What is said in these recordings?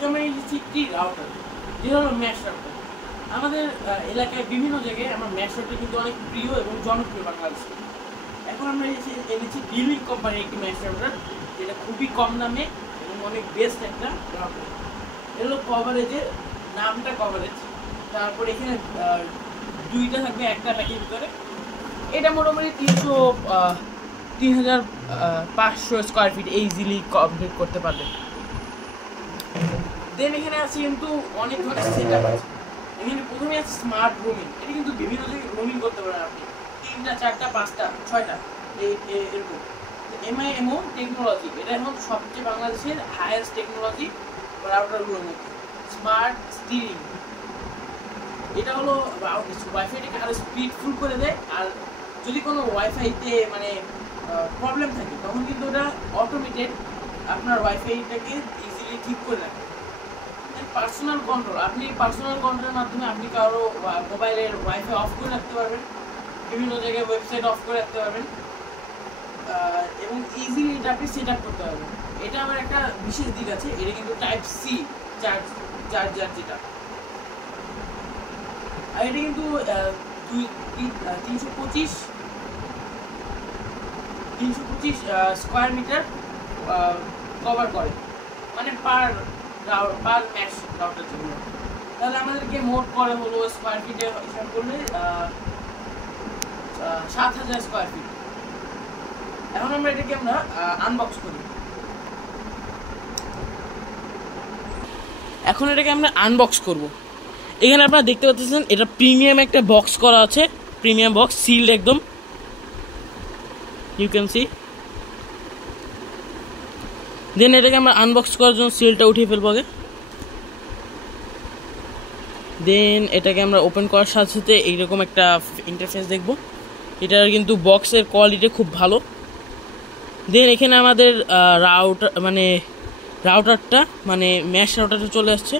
আজকে আমরা এনেছি একটি রাউটার, যেটা হলো ম্যাশ রাউটার। আমাদের এলাকায় বিভিন্ন জায়গায় আমার ম্যাশ রাউটার কিন্তু অনেক প্রিয় এবং জনপ্রিয় বাংলাদেশে। এখন আমরা এনেছি ডিলিং কোম্পানির একটি ম্যাশ রাউটার, যেটা খুবই কম দামে এবং অনেক বেস্ট একটা রাউটার। এটা হলো কভারেজের, নামটা কভারেজ। তারপর এখানে দুইটা থাকবে একটা প্যাকের ভিতরে। এটা মোটামুটি 3,500 স্কোয়ার ফিট ইজিলি কমপ্লিট করতে পারবে। দেন এখানে আছে কিন্তু অনেক ধরনের সেটআপ আছে। এখানে প্রথমে আছে স্মার্ট রুমিং। এটা কিন্তু বিভিন্ন জায়গায় রুমিং করতে পারেন আপনি, 3টা 4টা 5টা 6টা এরকম। MIMO টেকনোলজি, এটা এখন সবচেয়ে বাংলাদেশের হাইয়েস্ট টেকনোলজি রাউটারগুলোর মধ্যে। স্মার্ট স্টিরিং, এটা হলো ওয়াইফাইটাকে আরো স্পিডফুল করে দেয়। আর যদি কোনো ওয়াইফাইতে মানে প্রবলেম থাকে তখন কিন্তু ওটা অটোমেটেড আপনার ওয়াইফাইটাকে ইজিলি ঠিক করে রাখে। পার্সোনাল কন্ট্রোল, আপনি পার্সোনাল কন্ট্রোলের মাধ্যমে আপনি কারো মোবাইলের ওয়াইফাই অফ করে রাখতে পারবেন, বিভিন্ন জায়গায় ওয়েবসাইট অফ করে রাখতে পারবেন এবং ইজিলি এটা আপনি সেট আপ করতে পারবেন। এটা আমার একটা বিশেষ দিক আছে, এটা কিন্তু টাইপ সি চার্জার যেটা। আর এটা কিন্তু 325 স্কোয়ার মিটার কভার করে, মানে পার ম্যাশ রাউটার জন্য। তাহলে আমাদেরকে মোট করে হলো স্কোয়ার ফিটে হিসাব করলে 7,000 স্কোয়ার ফিট। এখন আমরা এটাকে আমরা আনবক্স করি। এখন এটাকে আমরা আনবক্স করব। এখানে আপনারা দেখতে পাচ্ছেন এটা প্রিমিয়াম একটা বক্স করা আছে, প্রিমিয়াম বক্স, সিলড একদম, ইউ ক্যান সি। দেন এটাকে আমরা আনবক্স করার জন্য সিলটা উঠিয়ে ফেলবো আগে। দেন এটাকে আমরা ওপেন করার সাথে সাথে এইরকম একটা ইন্টারফেস দেখব। এটার কিন্তু বক্সের কোয়ালিটি খুব ভালো। দেন এখানে আমাদের রাউটারটা মানে ম্যাশ রাউটারটা চলে আসছে।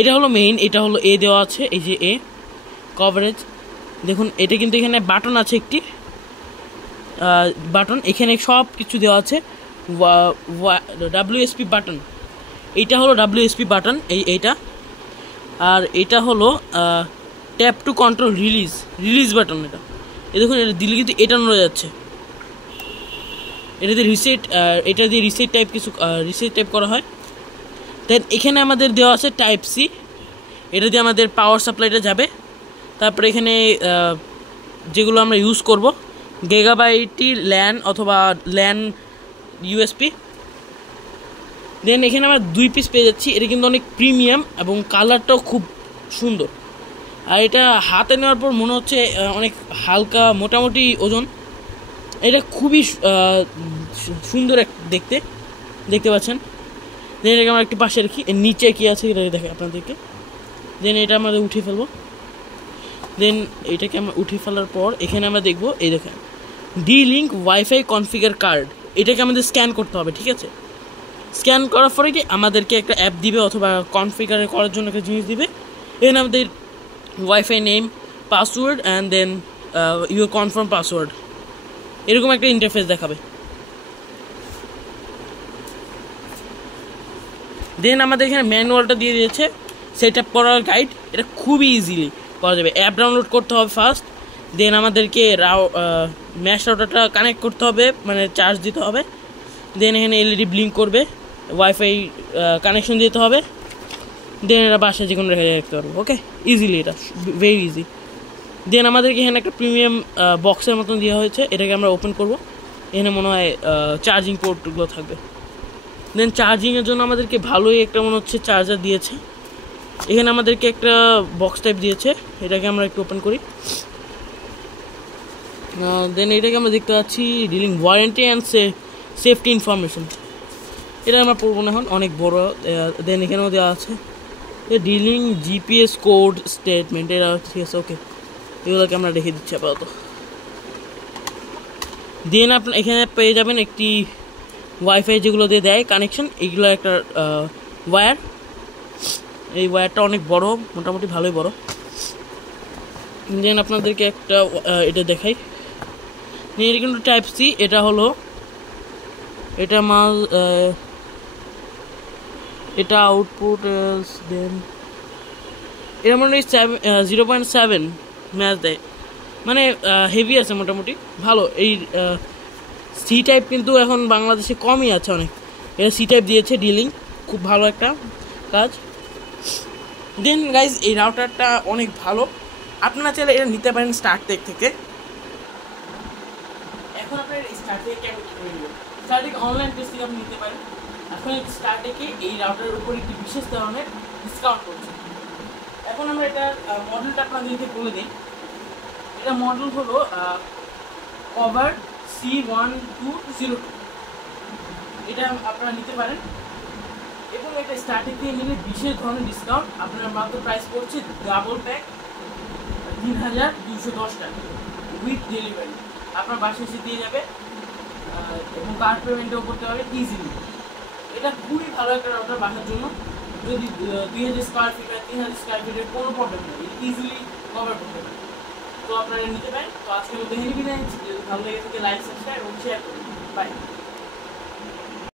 এটা হলো মেইন, এটা হলো এ দেওয়া আছে, এই যে এ কভারেজ। দেখুন এটা কিন্তু এখানে বাটন আছে, একটি বাটন, এখানে সব কিছু দেওয়া আছে। WSP বাটন, এইটা হলো WSP বাটন, এইটা। আর এটা হলো tap to control release button. এটা দেখুন, এটা দিলে কিন্তু এটা নড়ে যাচ্ছে। এটা দিয়ে রিসেট টাইপ করা হয়। দেন এখানে আমাদের দেওয়া আছে টাইপ সি, এটা দিয়ে আমাদের পাওয়ার সাপ্লাইটা যাবে। তারপরে এখানে যেগুলো আমরা ইউজ করব, গিগাবাইটি ল্যান অথবা ল্যান USB। দেন এখানে আমরা 2 পিস পেয়ে যাচ্ছি। এটা কিন্তু অনেক প্রিমিয়াম এবং কালারটাও খুব সুন্দর। আর এটা হাতে নেওয়ার পর মনে হচ্ছে অনেক হালকা, মোটামুটি ওজন। এটা খুবই সুন্দর দেখতে পাচ্ছেন। দেন এটাকে আমরা একটু পাশে রাখি, এর নিচে কী আছে এটা দেখে আপনাদেরকে। দেন এটা আমাদের উঠিয়ে ফেলবো। দেন এটাকে আমরা উঠিয়ে ফেলার পর এখানে আমরা দেখবো, এই দেখেন D-Link ওয়াইফাই কনফিগার কার্ড। এটাকে আমাদের স্ক্যান করতে হবে, ঠিক আছে। স্ক্যান করার পরে কি আমাদেরকে একটা অ্যাপ দিবে অথবা কনফিগার করার জন্য একটা জিনিস দিবে। এখানে আমাদের wifi name, password and then your confirm password, এরকম একটা ইন্টারফেস দেখাবে। দেন আমাদের এখানে ম্যানুয়ালটা দিয়ে দিয়েছে, সেট আপ করার গাইড। এটা খুবই ইজিলি করা যাবে। অ্যাপ ডাউনলোড করতে হবে ফার্স্ট, দেন আমাদেরকে ম্যাশ রাউটারটা কানেক্ট করতে হবে, মানে চার্জ দিতে হবে। দেন এখানে LED ব্লিঙ্ক করবে, ওয়াইফাই কানেকশন দিতে হবে। দেন এটা বাসায় যে কোনো রেখে রাখতে পারবো। ওকে, ইজিলি, এটা ভেরি ইজি। দেন আমাদেরকে এখানে একটা প্রিমিয়াম বক্সের মতন দেওয়া হয়েছে, এটাকে আমরা ওপেন করব। এখানে মনে হয় চার্জিং পোর্টগুলো থাকবে। দেন চার্জিংয়ের জন্য আমাদেরকে ভালোই একটা মনে হচ্ছে চার্জার দিয়েছে। এখানে আমাদেরকে একটা বক্স টাইপ দিয়েছে, এটাকে আমরা একটু ওপেন করি। দেন এটাকে আমরা দেখতে পাচ্ছি dealing warranty and safety information. এটা আমরা পড়বো না এখন, অনেক বড়। দেন এখানেও দেওয়া আছে ডিলিং GPS কোড স্টেটমেন্ট, এরা ঠিক আছে। ওকে, এগুলোকে আমরা রেখে দিচ্ছি আপাতত। দেন আপনার এখানে পেয়ে যাবেন একটি ওয়াইফাই যেগুলো দিয়ে দেয় কানেকশন, এইগুলো একটা ওয়্যার। এই ওয়্যারটা অনেক বড়, মোটামুটি ভালোই বড়। দেন আপনাদেরকে একটা এটা দেখাই, এটা কিন্তু টাইপ সি। এটা হলো এটা এটা আউটপুট দেন এটা মোটামুটি 0.7 ম্যাচ দেয়, মানে হেভি আছে মোটামুটি ভালো। এই সি টাইপ কিন্তু এখন বাংলাদেশে কমই আছে অনেক, এটা সি টাইপ দিয়েছে ডিলিং, খুব ভালো একটা কাজ। দেন গাইজ এই রাউটারটা অনেক ভালো, আপনারা চাইলে এটা নিতে পারেন স্টারটেক থেকে। এখন আপনার স্টারটেক কেমন কী করে নেবেন, স্টারটেক অনলাইন টেস্টিং আপনি নিতে পারেন। এখন স্টারটেকে এই রাউটারের উপর একটি বিশেষ ধরনের ডিসকাউন্ট করছে। এখন আমরা এটার মডেলটা আপনাদেরকে বলে দিই। এটা মডেল হলো কভার C1202, এটা আপনারা নিতে পারেন। এবং এটা স্টার্টিং দিয়ে নিলে বিশেষ ধরনের ডিসকাউন্ট, আপনার মাত্র প্রাইস পড়ছে ডাবল প্যাক 3210 টাকা উইথ ডেলিভারি, আপনার বাসায় এসে দিয়ে যাবে এবং কার্ড পেমেন্টও করতে পারবে ইজিলি। এটা খুবই ভালো একটা রাউটার বাসার জন্য, যদি 2000 স্কোয়ার ফিট বা 3000 স্কোয়ার ফিটের কোনো প্রবলেম নেই, ইজিলি কভার করতে পারে। তো আপনারা নিতে পারেন। তো আজকের মধ্যে হেভি বিদায় নিচ্ছি, যদি ভালো লেগে থাকে লাইক সাবস্ক্রাইব এবং শেয়ার করুন। বাই।